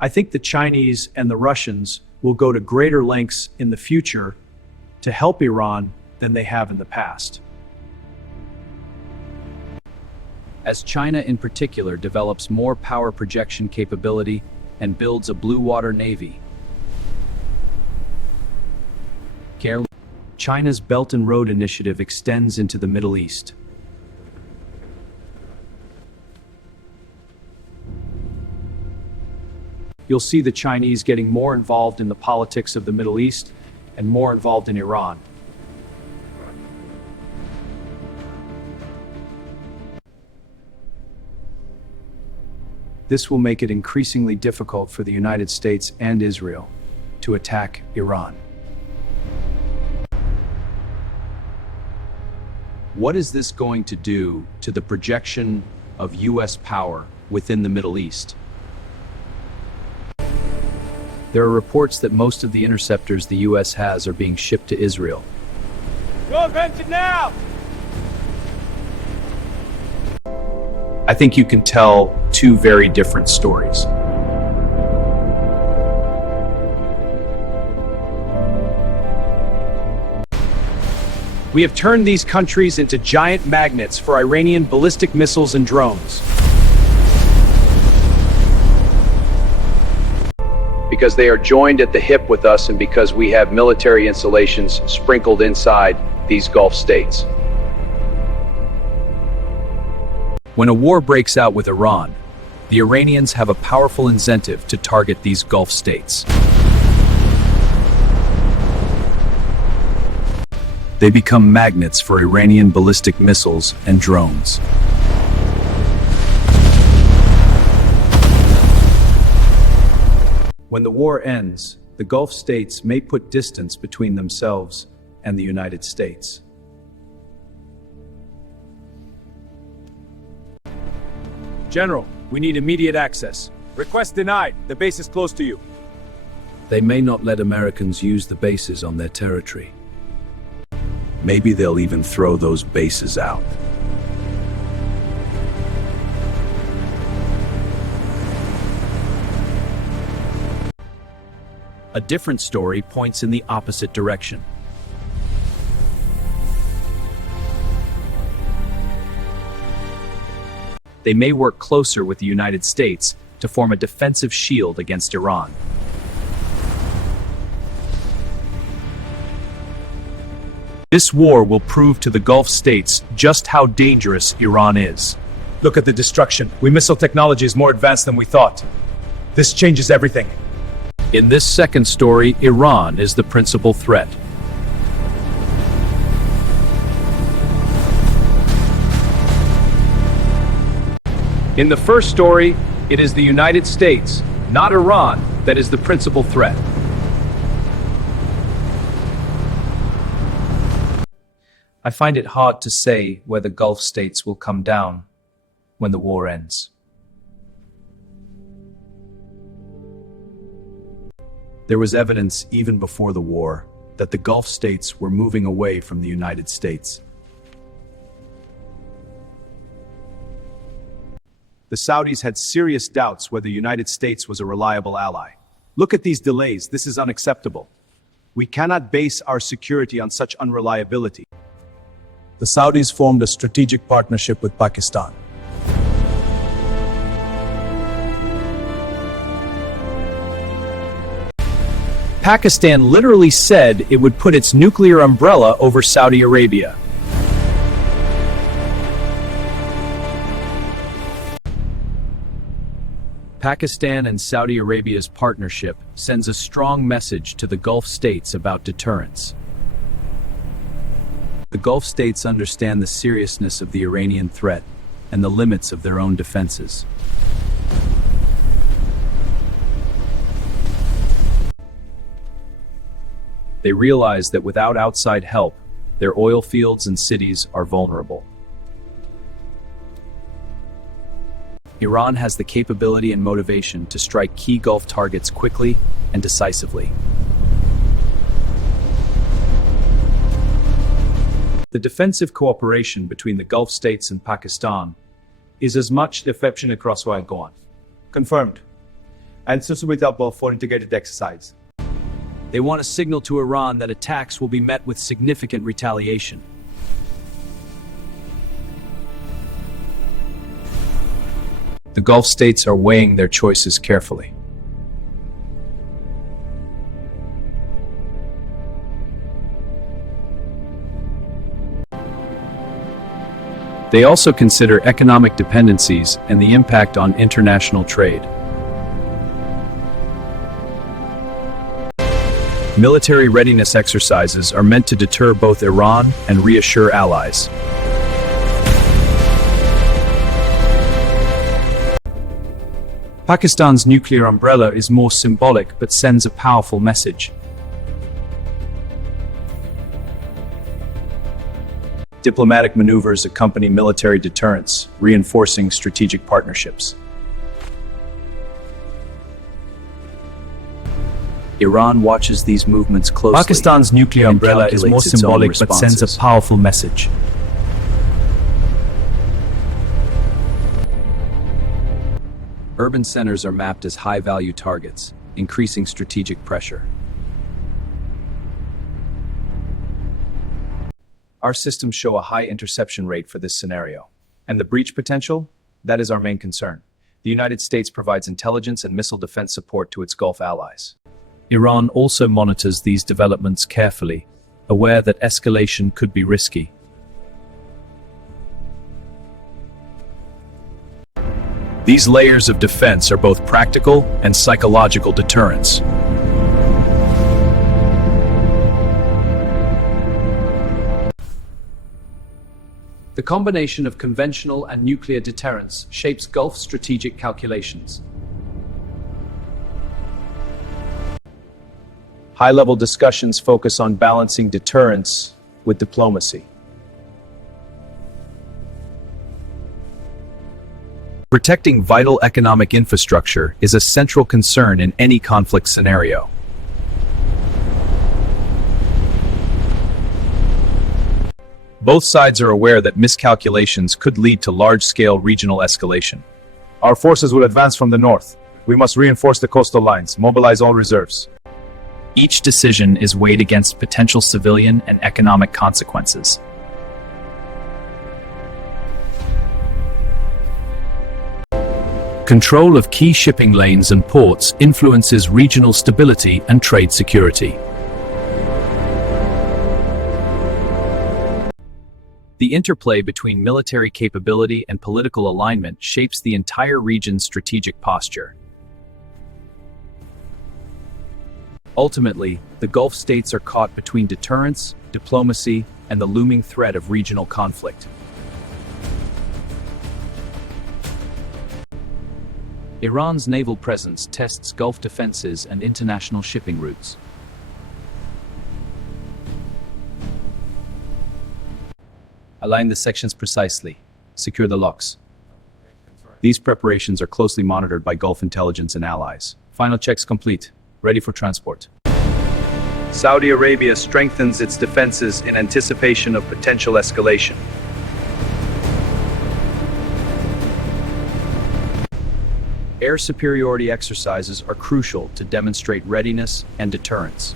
I think the Chinese and the Russians will go to greater lengths in the future to help Iran than they have in the past. As China in particular develops more power projection capability and builds a blue water navy. China's Belt and Road Initiative extends into the Middle East. You'll see the Chinese getting more involved in the politics of the Middle East and more involved in Iran. This will make it increasingly difficult for the United States and Israel to attack Iran. What is this going to do to the projection of U.S. power within the Middle East? There are reports that most of the interceptors the U.S. has are being shipped to Israel. Go event it now! I think you can tell two very different stories. We have turned these countries into giant magnets for Iranian ballistic missiles and drones. Because they are joined at the hip with us and because we have military installations sprinkled inside these Gulf states. When a war breaks out with Iran, the Iranians have a powerful incentive to target these Gulf states. They become magnets for Iranian ballistic missiles and drones. When the war ends, the Gulf states may put distance between themselves and the United States. General, we need immediate access. Request denied. The base is close to you. They may not let Americans use the bases on their territory. Maybe they'll even throw those bases out. A different story points in the opposite direction. They may work closer with the United States to form a defensive shield against Iran. This war will prove to the Gulf states just how dangerous Iran is. Look at the destruction. Missile technology is more advanced than we thought. This changes everything. In this second story, Iran is the principal threat. In the first story, it is the United States, not Iran, that is the principal threat. I find it hard to say where the Gulf states will come down when the war ends. There was evidence even before the war that the Gulf states were moving away from the United States. The Saudis had serious doubts whether the United States was a reliable ally. Look at these delays. This is unacceptable. We cannot base our security on such unreliability. The Saudis formed a strategic partnership with Pakistan. Pakistan literally said it would put its nuclear umbrella over Saudi Arabia. Pakistan and Saudi Arabia's partnership sends a strong message to the Gulf states about deterrence. The Gulf states understand the seriousness of the Iranian threat and the limits of their own defenses. They realize that without outside help, their oil fields and cities are vulnerable. Iran has the capability and motivation to strike key Gulf targets quickly and decisively. The defensive cooperation between the Gulf states and Pakistan is as much exception across Confirmed. and suitable for integrated exercise. They want to signal to Iran that attacks will be met with significant retaliation. The Gulf states are weighing their choices carefully. They also consider economic dependencies and the impact on international trade. Military readiness exercises are meant to deter both Iran and reassure allies. Pakistan's nuclear umbrella is more symbolic but sends a powerful message. Diplomatic maneuvers accompany military deterrence, reinforcing strategic partnerships. Iran watches these movements closely. Pakistan's nuclear umbrella is more symbolic but sends a powerful message. Urban centers are mapped as high-value targets, increasing strategic pressure. Our systems show a high interception rate for this scenario. And the breach potential? That is our main concern. The United States provides intelligence and missile defense support to its Gulf allies. Iran also monitors these developments carefully, aware that escalation could be risky. These layers of defense are both practical and psychological deterrents. The combination of conventional and nuclear deterrence shapes Gulf strategic calculations. High-level discussions focus on balancing deterrence with diplomacy. Protecting vital economic infrastructure is a central concern in any conflict scenario. Both sides are aware that miscalculations could lead to large-scale regional escalation. Our forces will advance from the north. We must reinforce the coastal lines, mobilize all reserves. Each decision is weighed against potential civilian and economic consequences. Control of key shipping lanes and ports influences regional stability and trade security. The interplay between military capability and political alignment shapes the entire region's strategic posture. Ultimately, the Gulf states are caught between deterrence, diplomacy, and the looming threat of regional conflict. Iran's naval presence tests Gulf defenses and international shipping routes. Align the sections precisely. Secure the locks. These preparations are closely monitored by Gulf intelligence and allies. Final checks complete. Ready for transport. Saudi Arabia strengthens its defenses in anticipation of potential escalation. Air superiority exercises are crucial to demonstrate readiness and deterrence.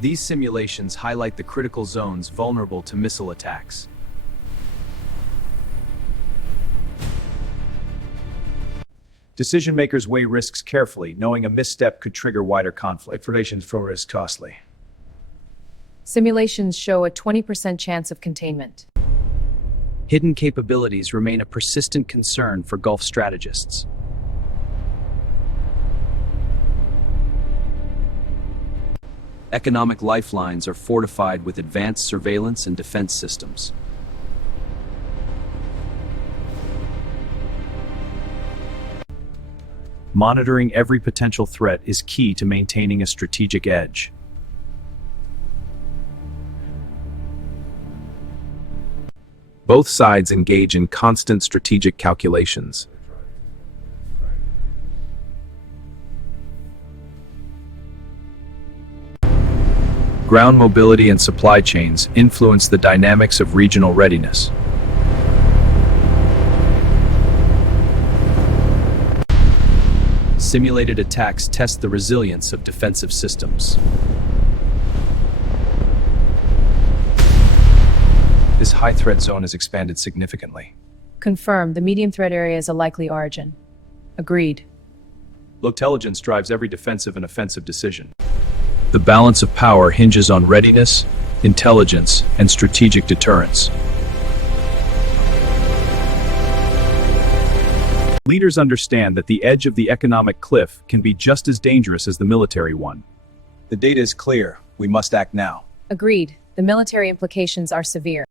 These simulations highlight the critical zones vulnerable to missile attacks. Decision makers weigh risks carefully, knowing a misstep could trigger wider conflict. Relations for is costly. Simulations show a 20% chance of containment. Hidden capabilities remain a persistent concern for Gulf strategists. Economic lifelines are fortified with advanced surveillance and defense systems. Monitoring every potential threat is key to maintaining a strategic edge. Both sides engage in constant strategic calculations. Ground mobility and supply chains influence the dynamics of regional readiness. Simulated attacks test the resilience of defensive systems. This high-threat zone has expanded significantly. Confirmed, the medium threat area is a likely origin. Agreed. Low intelligence drives every defensive and offensive decision. The balance of power hinges on readiness, intelligence, and strategic deterrence. Leaders understand that the edge of the economic cliff can be just as dangerous as the military one. The data is clear. We must act now. Agreed. The military implications are severe.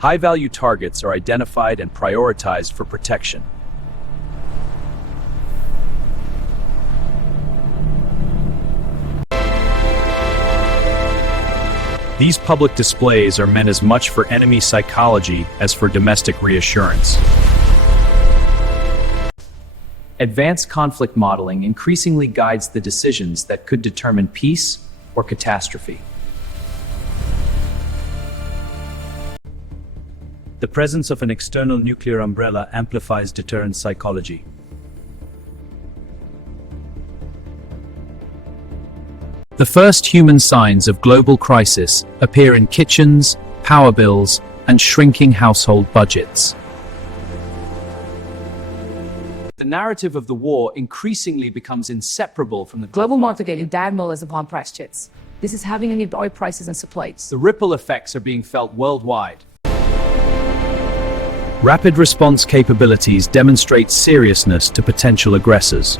High-value targets are identified and prioritized for protection. These public displays are meant as much for enemy psychology as for domestic reassurance. Advanced conflict modeling increasingly guides the decisions that could determine peace or catastrophe. The presence of an external nuclear umbrella amplifies deterrence psychology. The first human signs of global crisis appear in kitchens, power bills, and shrinking household budgets. The narrative of the war increasingly becomes inseparable from the Global market diagonal is upon price chits. This is having any oil prices and supplies. The ripple effects are being felt worldwide. Rapid response capabilities demonstrate seriousness to potential aggressors.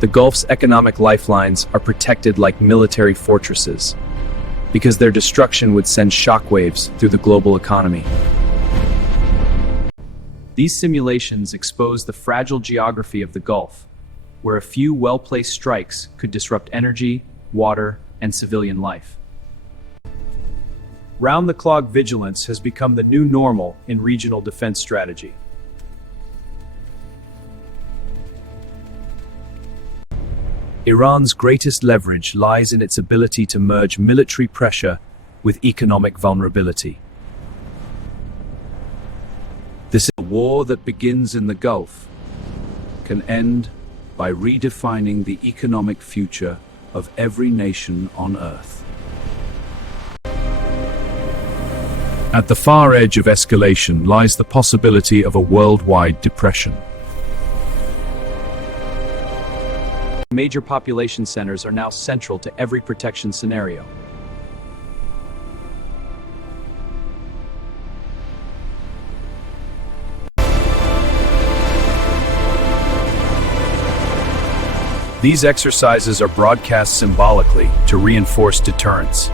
The Gulf's economic lifelines are protected like military fortresses, because their destruction would send shockwaves through the global economy. These simulations expose the fragile geography of the Gulf, where a few well-placed strikes could disrupt energy, water, and civilian life. Round-the-clock vigilance has become the new normal in regional defense strategy. Iran's greatest leverage lies in its ability to merge military pressure with economic vulnerability. This war that begins in the Gulf can end by redefining the economic future of every nation on Earth. At the far edge of escalation lies the possibility of a worldwide depression. Major population centers are now central to every protection scenario. These exercises are broadcast symbolically to reinforce deterrence.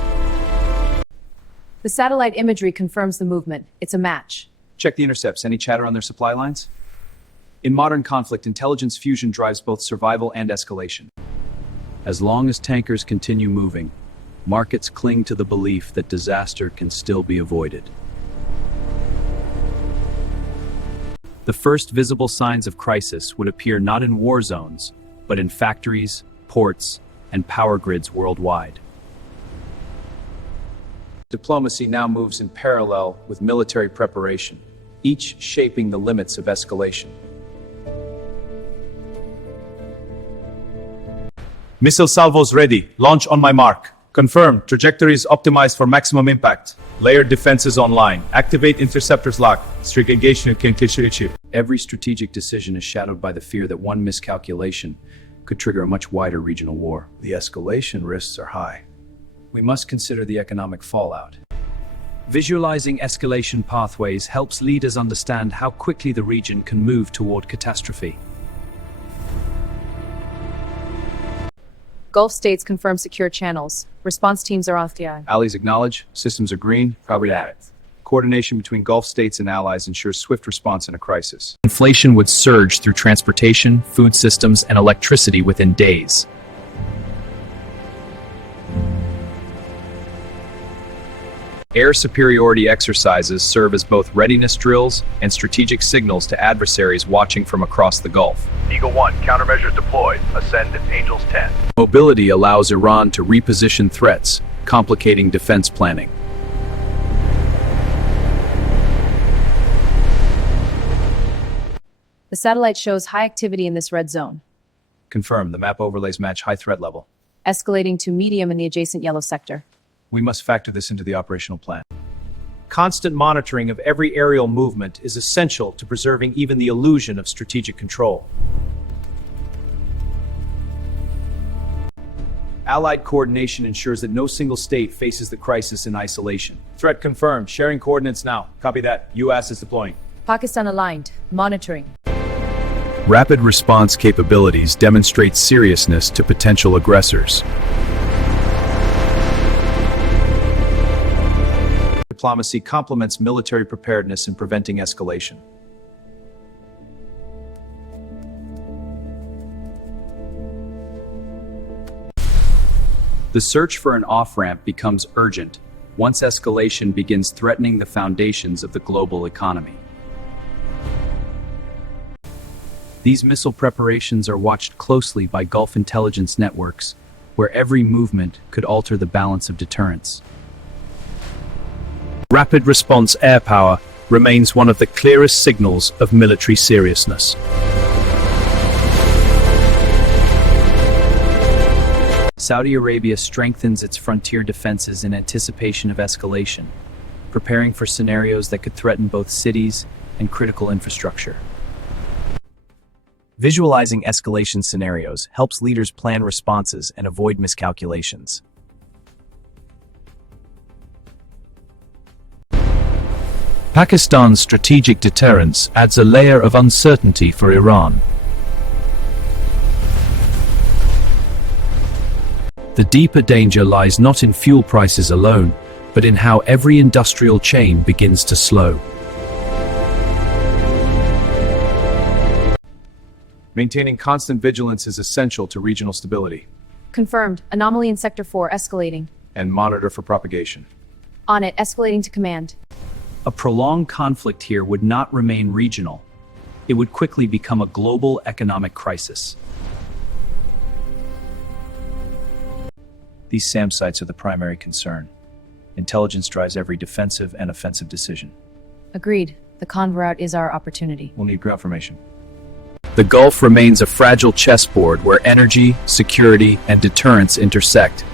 The satellite imagery confirms the movement. It's a match. Check the intercepts. Any chatter on their supply lines? In modern conflict, intelligence fusion drives both survival and escalation. As long as tankers continue moving, markets cling to the belief that disaster can still be avoided. The first visible signs of crisis would appear not in war zones, but in factories, ports, and power grids worldwide. Diplomacy now moves in parallel with military preparation, each shaping the limits of escalation. Missile salvos ready. Launch on my mark. Confirmed. Trajectories optimized for maximum impact. Layered defenses online. Activate interceptors lock. Every strategic decision is shadowed by the fear that one miscalculation could trigger a much wider regional war. The escalation risks are high. We must consider the economic fallout. Visualizing escalation pathways helps leaders understand how quickly the region can move toward catastrophe. Gulf states confirm secure channels. Response teams are off the eye. Allies acknowledge, systems are green, probably at. Coordination between Gulf states and allies ensures swift response in a crisis. Inflation would surge through transportation, food systems, and electricity within days. Air superiority exercises serve as both readiness drills and strategic signals to adversaries watching from across the Gulf. Eagle 1, countermeasures deployed. Ascend Angels 10. Mobility allows Iran to reposition threats, complicating defense planning. The satellite shows high activity in this red zone, Confirm. The map overlays match high threat level. escalating to medium in the adjacent yellow sector. We must factor this into the operational plan. Constant monitoring of every aerial movement is essential to preserving even the illusion of strategic control. Allied coordination ensures that no single state faces the crisis in isolation. Threat confirmed. Sharing coordinates now. Copy that. U.S. is deploying. Pakistan aligned, monitoring. Rapid response capabilities demonstrate seriousness to potential aggressors. Diplomacy complements military preparedness in preventing escalation. The search for an off-ramp becomes urgent once escalation begins threatening the foundations of the global economy. These missile preparations are watched closely by Gulf intelligence networks, where every movement could alter the balance of deterrence. Rapid response air power remains one of the clearest signals of military seriousness. Saudi Arabia strengthens its frontier defenses in anticipation of escalation, preparing for scenarios that could threaten both cities and critical infrastructure. Visualizing escalation scenarios helps leaders plan responses and avoid miscalculations. Pakistan's strategic deterrence adds a layer of uncertainty for Iran. The deeper danger lies not in fuel prices alone, but in how every industrial chain begins to slow. Maintaining constant vigilance is essential to regional stability, Confirmed, anomaly in Sector 4 escalating. and monitor for propagation. On it, escalating to command. A prolonged conflict here would not remain regional. It would quickly become a global economic crisis. These SAM sites are the primary concern. Intelligence drives every defensive and offensive decision. Agreed. The convoy route is our opportunity. We'll need ground formation. The Gulf remains a fragile chessboard where energy, security, and deterrence intersect,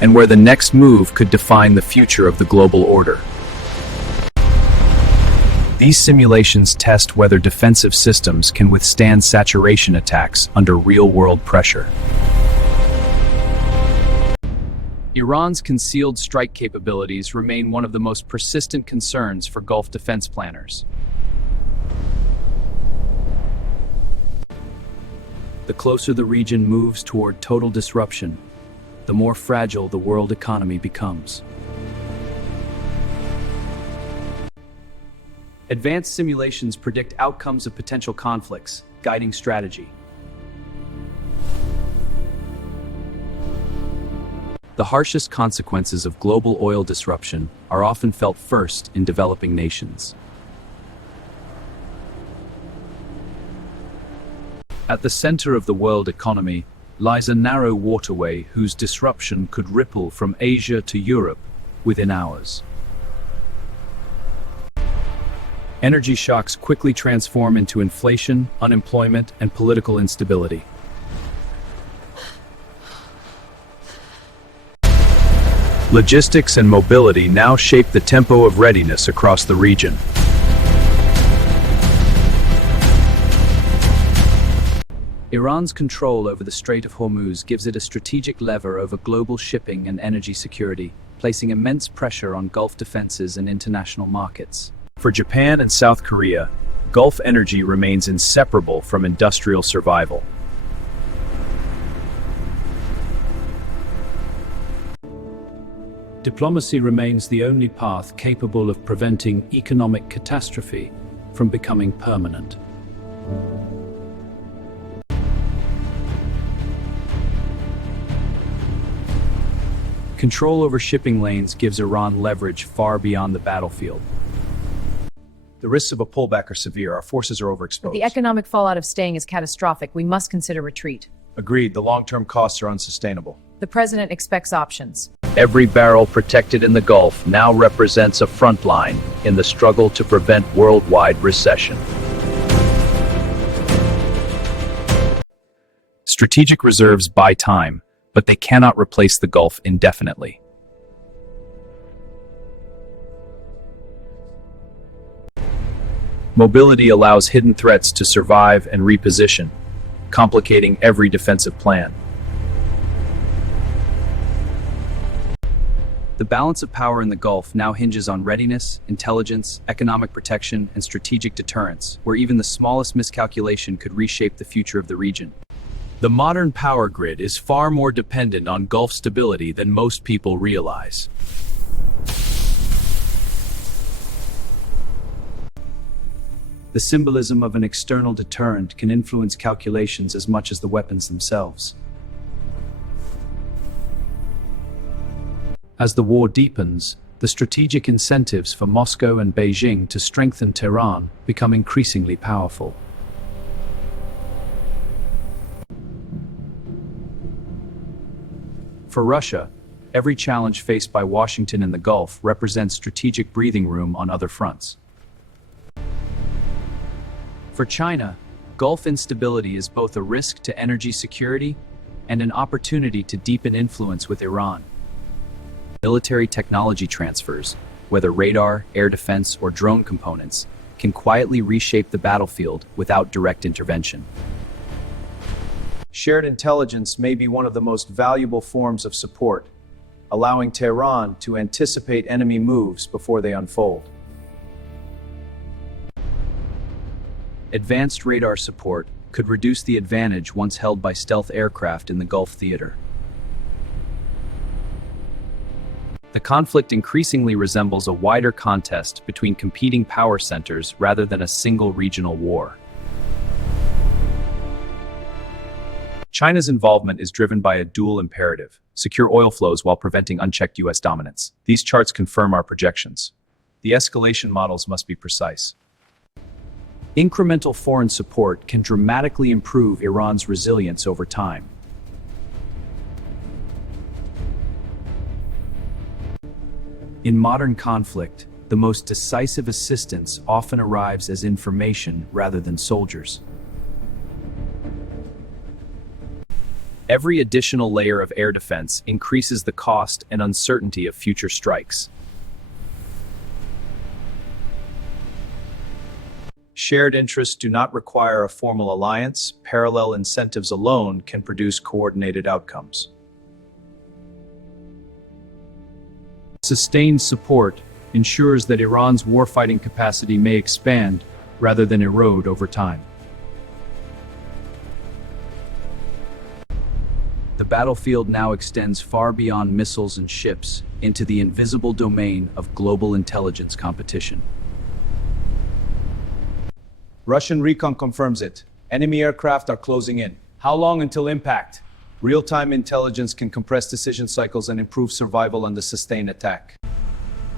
and where the next move could define the future of the global order. These simulations test whether defensive systems can withstand saturation attacks under real-world pressure. Iran's concealed strike capabilities remain one of the most persistent concerns for Gulf defense planners. The closer the region moves toward total disruption, the more fragile the world economy becomes. Advanced simulations predict outcomes of potential conflicts, guiding strategy. The harshest consequences of global oil disruption are often felt first in developing nations. At the center of the world economy lies a narrow waterway whose disruption could ripple from Asia to Europe within hours. Energy shocks quickly transform into inflation, unemployment, and political instability. Logistics and mobility now shape the tempo of readiness across the region. Iran's control over the Strait of Hormuz gives it a strategic lever over global shipping and energy security, placing immense pressure on Gulf defenses and international markets. For Japan and South Korea, Gulf energy remains inseparable from industrial survival. Diplomacy remains the only path capable of preventing economic catastrophe from becoming permanent. Control over shipping lanes gives Iran leverage far beyond the battlefield. The risks of a pullback are severe. Our forces are overexposed. The economic fallout of staying is catastrophic. We must consider retreat. Agreed, the long-term costs are unsustainable. The president expects options. Every barrel protected in the Gulf now represents a front line in the struggle to prevent worldwide recession. Strategic reserves buy time, but they cannot replace the Gulf indefinitely. Mobility allows hidden threats to survive and reposition, complicating every defensive plan. The balance of power in the Gulf now hinges on readiness, intelligence, economic protection, and strategic deterrence, where even the smallest miscalculation could reshape the future of the region. The modern power grid is far more dependent on Gulf stability than most people realize. The symbolism of an external deterrent can influence calculations as much as the weapons themselves. As the war deepens, the strategic incentives for Moscow and Beijing to strengthen Tehran become increasingly powerful. For Russia, every challenge faced by Washington in the Gulf represents strategic breathing room on other fronts. For China, Gulf instability is both a risk to energy security and an opportunity to deepen influence with Iran. Military technology transfers, whether radar, air defense, or drone components, can quietly reshape the battlefield without direct intervention. Shared intelligence may be one of the most valuable forms of support, allowing Tehran to anticipate enemy moves before they unfold. Advanced radar support could reduce the advantage once held by stealth aircraft in the Gulf theater. The conflict increasingly resembles a wider contest between competing power centers rather than a single regional war. China's involvement is driven by a dual imperative: secure oil flows while preventing unchecked U.S. dominance. These charts confirm our projections. The escalation models must be precise. Incremental foreign support can dramatically improve Iran's resilience over time. In modern conflict, the most decisive assistance often arrives as information rather than soldiers. Every additional layer of air defense increases the cost and uncertainty of future strikes. Shared interests do not require a formal alliance. Parallel incentives alone can produce coordinated outcomes. Sustained support ensures that Iran's warfighting capacity may expand rather than erode over time. The battlefield now extends far beyond missiles and ships into the invisible domain of global intelligence competition. Russian recon confirms it. Enemy aircraft are closing in. How long until impact? Real-time intelligence can compress decision cycles and improve survival under sustained attack.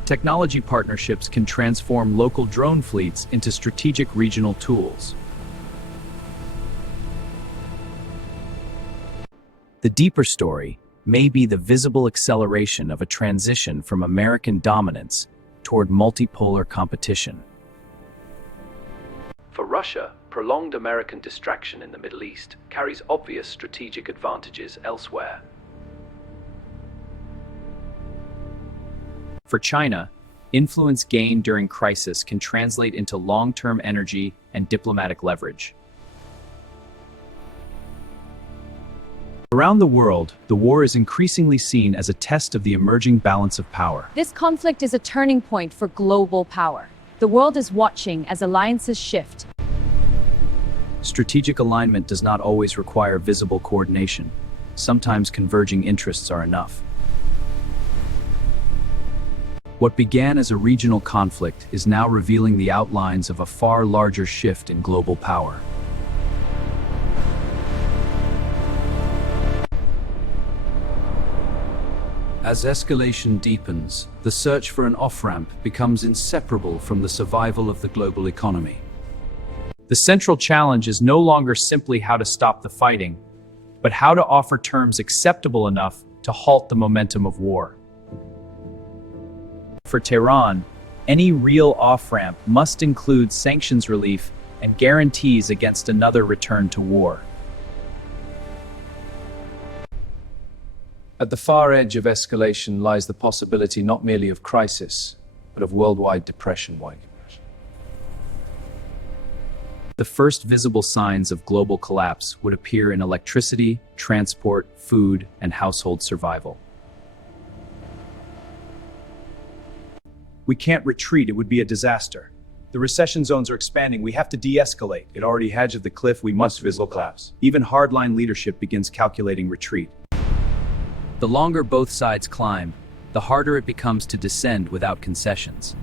Technology partnerships can transform local drone fleets into strategic regional tools. The deeper story may be the visible acceleration of a transition from American dominance toward multipolar competition. For Russia, prolonged American distraction in the Middle East carries obvious strategic advantages elsewhere. For China, influence gained during crisis can translate into long-term energy and diplomatic leverage. Around the world, the war is increasingly seen as a test of the emerging balance of power. This conflict is a turning point for global power. The world is watching as alliances shift. Strategic alignment does not always require visible coordination. Sometimes converging interests are enough. What began as a regional conflict is now revealing the outlines of a far larger shift in global power. As escalation deepens, the search for an off-ramp becomes inseparable from the survival of the global economy. The central challenge is no longer simply how to stop the fighting, but how to offer terms acceptable enough to halt the momentum of war. For Tehran, any real off-ramp must include sanctions relief and guarantees against another return to war. At the far edge of escalation lies the possibility not merely of crisis, but of worldwide depression. The first visible signs of global collapse would appear in electricity, transport, food, and household survival. We can't retreat, it would be a disaster. The recession zones are expanding, we have to de-escalate. It already hedged of the cliff, we must visible collapse. Even hardline leadership begins calculating retreat. The longer both sides climb, the harder it becomes to descend without concessions.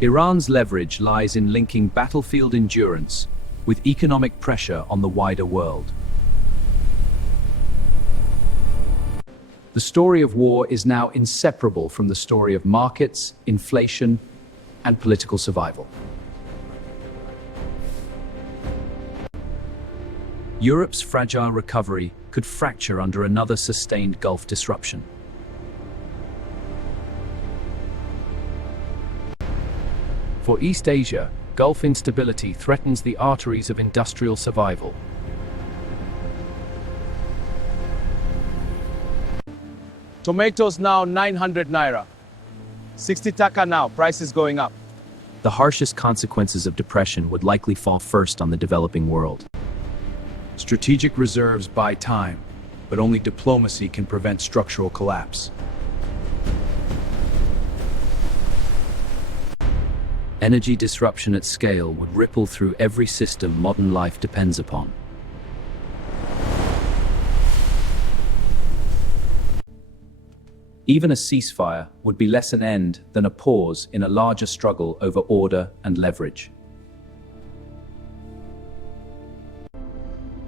Iran's leverage lies in linking battlefield endurance with economic pressure on the wider world. The story of war is now inseparable from the story of markets, inflation, and political survival. Europe's fragile recovery could fracture under another sustained Gulf disruption. For East Asia, Gulf instability threatens the arteries of industrial survival. Tomatoes now 900 naira. 60 taka now, price is going up. The harshest consequences of depression would likely fall first on the developing world. Strategic reserves buy time, but only diplomacy can prevent structural collapse. Energy disruption at scale would ripple through every system modern life depends upon. Even a ceasefire would be less an end than a pause in a larger struggle over order and leverage.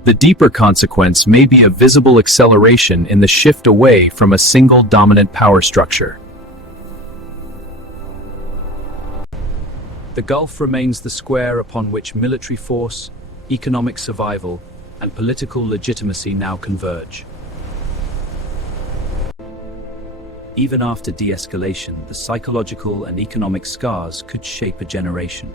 The deeper consequence may be a visible acceleration in the shift away from a single dominant power structure. The Gulf remains the square upon which military force, economic survival, and political legitimacy now converge. Even after de-escalation, the psychological and economic scars could shape a generation.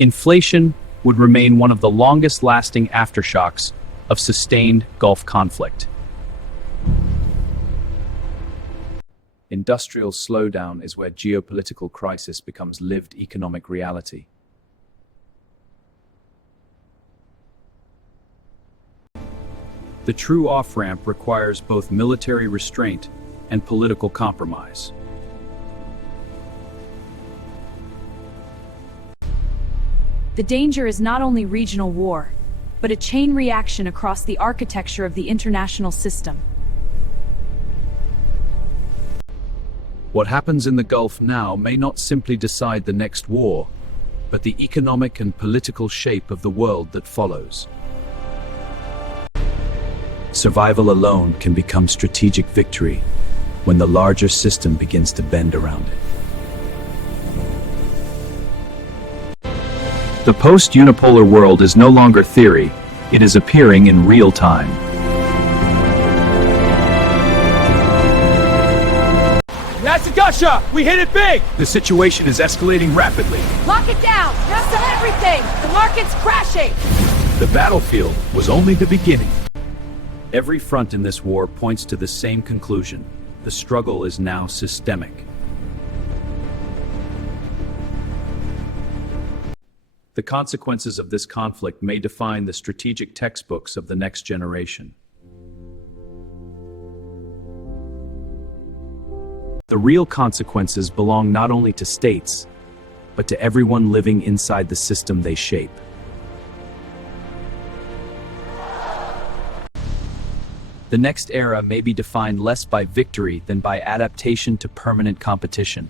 Inflation would remain one of the longest-lasting aftershocks of sustained Gulf conflict. Industrial slowdown is where geopolitical crisis becomes lived economic reality. The true off-ramp requires both military restraint and political compromise. The danger is not only regional war, but a chain reaction across the architecture of the international system. What happens in the Gulf now may not simply decide the next war, but the economic and political shape of the world that follows. Survival alone can become strategic victory when the larger system begins to bend around it. The post-unipolar world is no longer theory, it is appearing in real time. Natsugusha! We hit it big! The situation is escalating rapidly. Lock it down! Cancel everything! The market's crashing! The battlefield was only the beginning. Every front in this war points to the same conclusion. The struggle is now systemic. The consequences of this conflict may define the strategic textbooks of the next generation. The real consequences belong not only to states, but to everyone living inside the system they shape. The next era may be defined less by victory than by adaptation to permanent competition.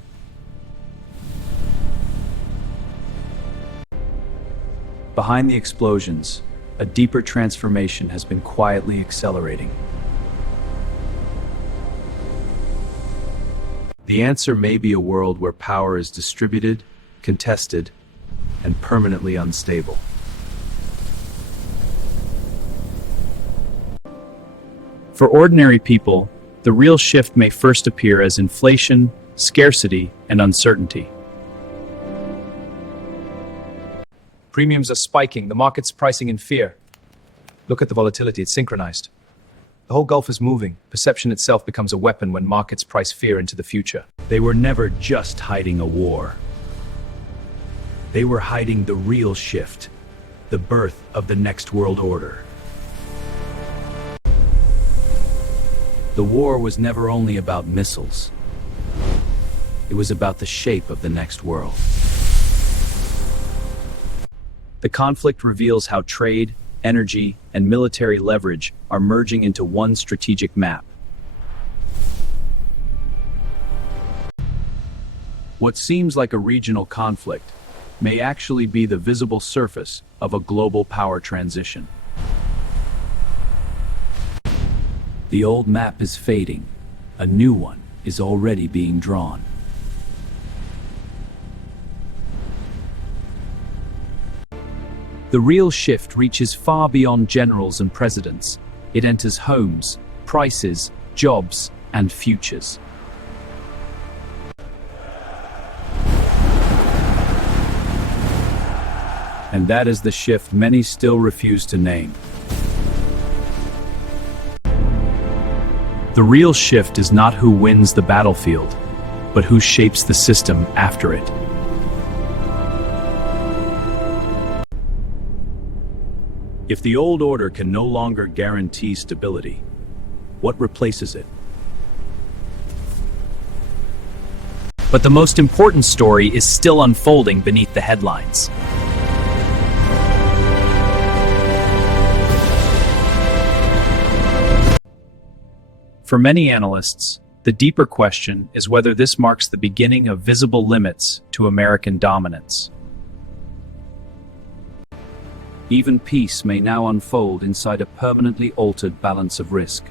Behind the explosions, a deeper transformation has been quietly accelerating. The answer may be a world where power is distributed, contested, and permanently unstable. For ordinary people, the real shift may first appear as inflation, scarcity, and uncertainty. Premiums are spiking, the market's pricing in fear. Look at the volatility, it's synchronized. The whole Gulf is moving. Perception itself becomes a weapon when markets price fear into the future. They were never just hiding a war. They were hiding the real shift, the birth of the next world order. The war was never only about missiles. It was about the shape of the next world. The conflict reveals how trade, energy, and military leverage are merging into one strategic map. What seems like a regional conflict may actually be the visible surface of a global power transition. The old map is fading. A new one is already being drawn. The real shift reaches far beyond generals and presidents. It enters homes, prices, jobs, and futures. And that is the shift many still refuse to name. The real shift is not who wins the battlefield, but who shapes the system after it. If the old order can no longer guarantee stability, what replaces it? But the most important story is still unfolding beneath the headlines. For many analysts, the deeper question is whether this marks the beginning of visible limits to American dominance. Even peace may now unfold inside a permanently altered balance of risk.